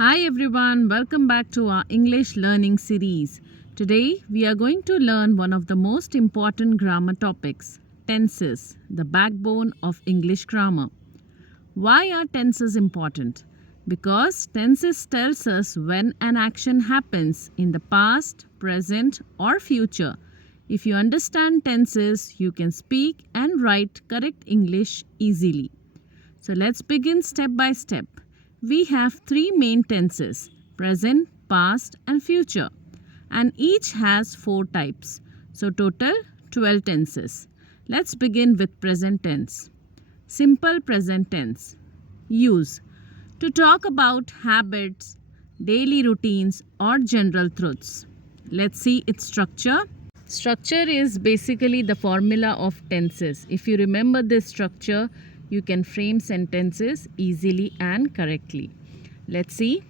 Hi everyone, welcome back to our English learning series. Today we are going to learn one of the most important grammar topics, tenses, the backbone of English grammar. Why are tenses important? Because tenses tells us when an action happens in the past, present or future. If you understand tenses, you can speak and write correct English easily. So let's begin step by step. We have three main tenses, present, past and future, and each has four types. So total 12 tenses. Let's begin with present tense. Simple present tense. Use to talk about habits, daily routines or general truths. Let's see its structure. Structure is basically the formula of tenses. If you remember this structure, you can frame sentences easily and correctly. Let's see.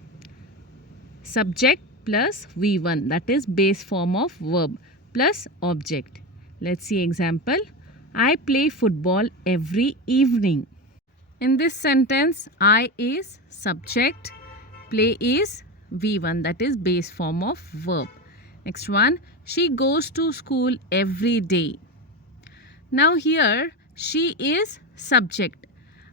Subject plus V1, that is base form of verb, plus object. Let's see example. I play football every evening. In this sentence, I is subject, play is V1, that is base form of verb. Next one, she goes to school every day. Now here, she is subject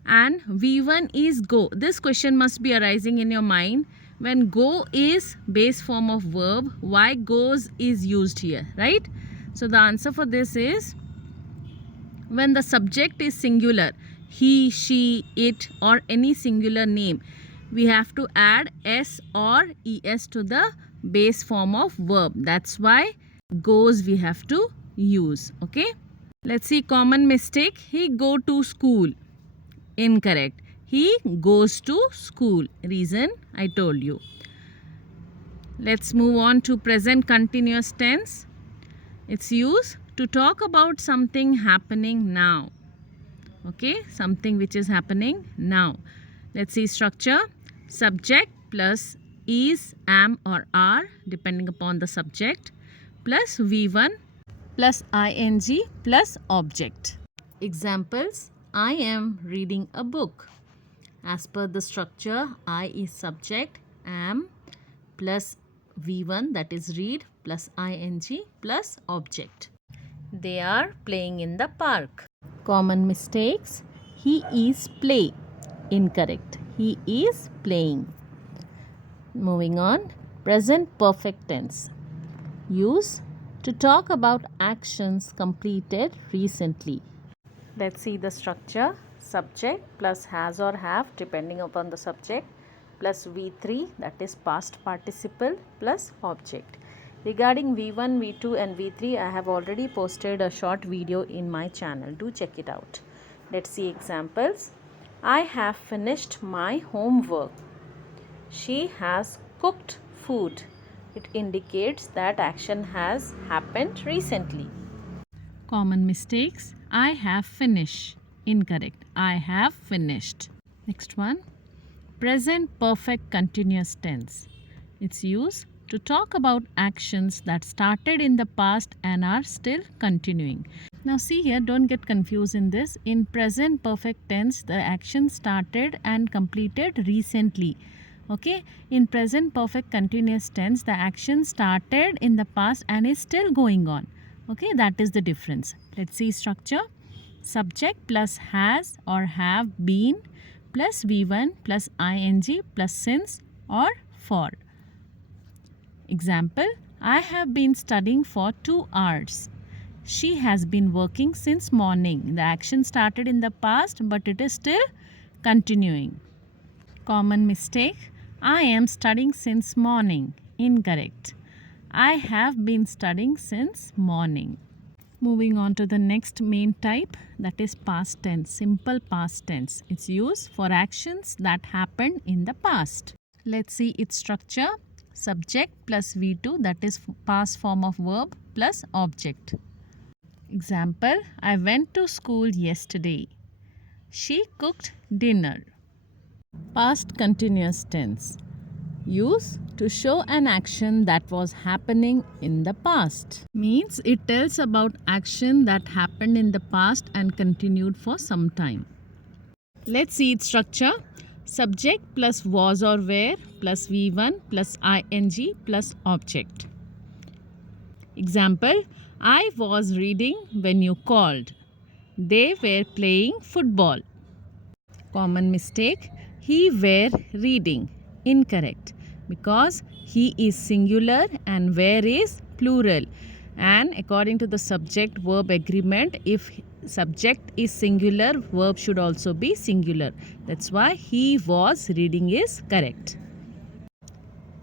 and V1 is go. This question must be arising in your mind. When go is base form of verb, why goes is used here, right? So the answer for this is when the subject is singular, he, she, it or any singular name, we have to add s or es to the base form of verb. That's why goes we have to use. Okay. Let's see common mistake. He go to school. Incorrect. He goes to school. Reason I told you. Let's move on to present continuous tense. It's used to talk about something happening now. Okay, something which is happening now. Let's see structure. Subject plus is, am or are depending upon the subject plus V1 plus ing plus object. Examples. I am reading a book. As per the structure, I is subject, am plus V1 that is read plus ing plus object. They are playing in the park. Common mistakes. He is play. Incorrect. He is playing. Moving on. Present perfect tense. Use to talk about actions completed recently. Let's see the structure. Subject plus has or have depending upon the subject plus V3 that is past participle plus object. Regarding V1, V2 and V3, I have already posted a short video in my channel. Do check it out. Let's see examples. I have finished my homework. She has cooked food. It indicates that action has happened recently. Common mistakes. I have finished. Incorrect. I have finished. Next one. Present perfect continuous tense. It's used to talk about actions that started in the past and are still continuing. Now see here, don't get confused in this. In present perfect tense, the action started and completed recently. Okay, in present perfect continuous tense, the action started in the past and is still going on. Okay, that is the difference. Let's see structure. Subject plus has or have been plus V1 plus ing plus since or for. Example, I have been studying for 2 hours. She has been working since morning. The action started in the past but it is still continuing. Common mistake. I am studying since morning. Incorrect. I have been studying since morning. Moving on to the next main type, that is past tense, simple past tense. It's used for actions that happened in the past. Let's see its structure. Subject plus V2 that is past form of verb plus object. Example, I went to school yesterday. She cooked dinner. Past continuous tense. Use to show an action that was happening in the past. Means it tells about action that happened in the past and continued for some time. Let's see its structure. Subject plus was or were plus V1 plus ing plus object. Example, I was reading when you called. They were playing football. Common mistake, he were reading. Incorrect, because he is singular and were is plural. And according to the subject verb agreement, if subject is singular, verb should also be singular. That's why he was reading is correct.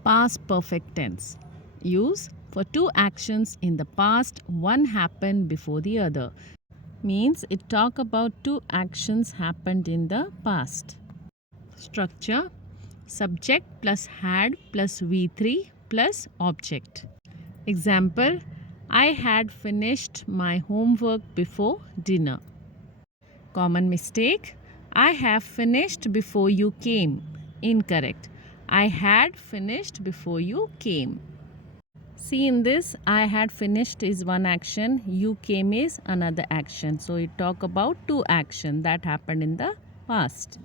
Past perfect tense. Use for two actions in the past, one happened before the other. Means it talk about two actions happened in the past. Structure, subject plus had plus V3 plus object. Example, I had finished my homework before dinner. Common mistake, I have finished before you came. Incorrect, I had finished before you came. See, in this, I had finished is one action, you came is another action. So it talk about two action that happened in the past.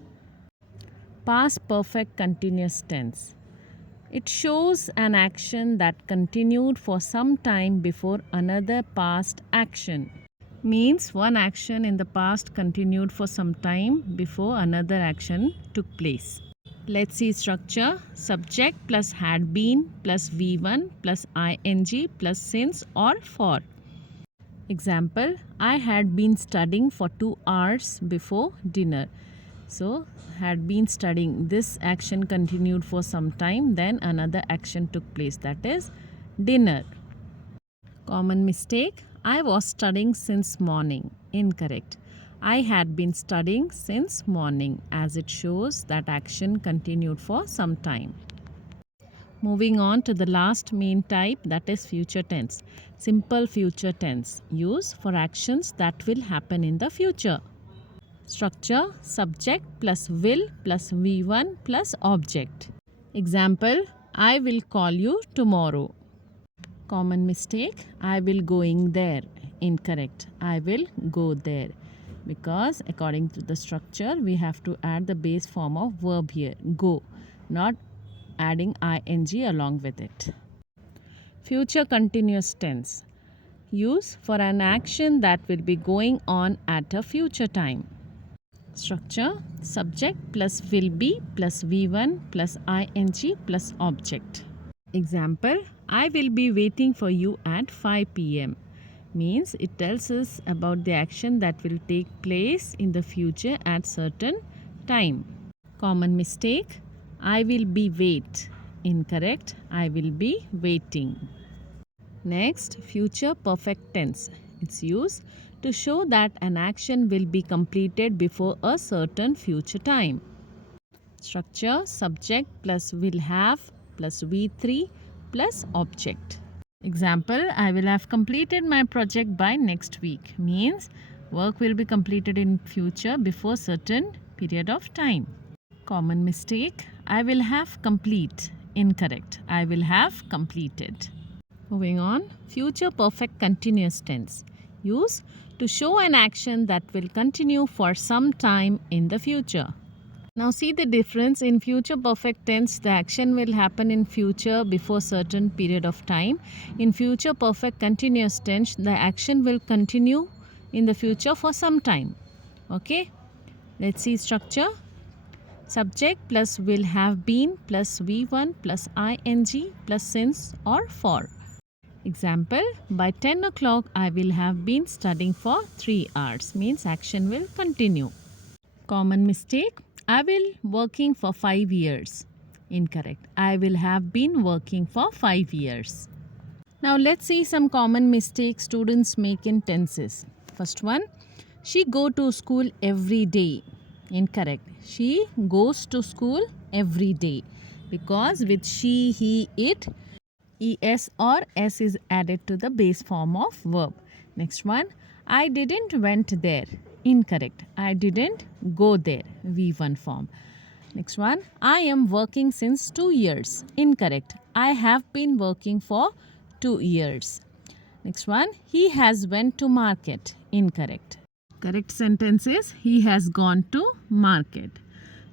Past perfect continuous tense. It shows an action that continued for some time before another past action. Means one action in the past continued for some time before another action took place. Let's see structure. Subject plus had been plus V1 plus ing plus since or for. Example, I had been studying for 2 hours before dinner. So, had been studying. This action continued for some time, then another action took place, that is dinner. Common mistake, I was studying since morning. Incorrect. I had been studying since morning, as it shows that action continued for some time. Moving on to the last main type, that is future tense. Simple future tense. Use for actions that will happen in the future. Structure, subject plus will plus V1 plus object. Example, I will call you tomorrow. Common mistake, I will going there. Incorrect, I will go there. Because according to the structure, we have to add the base form of verb here, go, not adding ing along with it. Future continuous tense. Use for an action that will be going on at a future time. Structure, subject plus will be plus V1 plus ing plus object. Example, I will be waiting for you at 5 p.m. Means it tells us about the action that will take place in the future at certain time. Common mistake, I will be wait. Incorrect, I will be waiting. Next, future perfect tense. Its use to show that an action will be completed before a certain future time. Structure, subject plus will have plus V3 plus object. Example, I will have completed my project by next week. Means work will be completed in future before certain period of time. Common mistake, I will have complete. Incorrect, I will have completed. Moving on, future perfect continuous tense. Use to show an action that will continue for some time in the future. Now see the difference. In future perfect tense, the action will happen in future before certain period of time. In future perfect continuous tense, the action will continue in the future for some time. Okay, let's see structure. Subject plus will have been plus V1 plus ing plus since or for. Example, by 10 o'clock I will have been studying for 3 hours. Means action will continue. Common mistake, I will working for 5 years. Incorrect, I will have been working for 5 years. Now let's see some common mistakes students make in tenses. First one, she go to school every day. Incorrect, she goes to school every day, because with she, he, it, es or s is added to the base form of verb. Next one, I didn't went there. Incorrect, I didn't go there, V1 form. Next one, I am working since 2 years. Incorrect, I have been working for 2 years. Next one, he has went to market. Incorrect. Correct sentence is he has gone to market.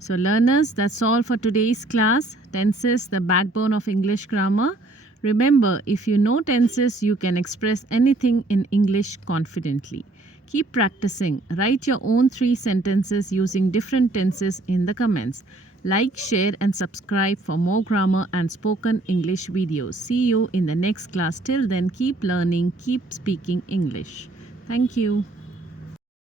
So, learners, that's all for today's class. Tenses, the backbone of English grammar. Remember, if you know tenses, you can express anything in English confidently. Keep practicing. Write your own 3 sentences using different tenses in the comments. Like, share, and subscribe for more grammar and spoken English videos. See you in the next class. Till then, keep learning, keep speaking English. Thank you.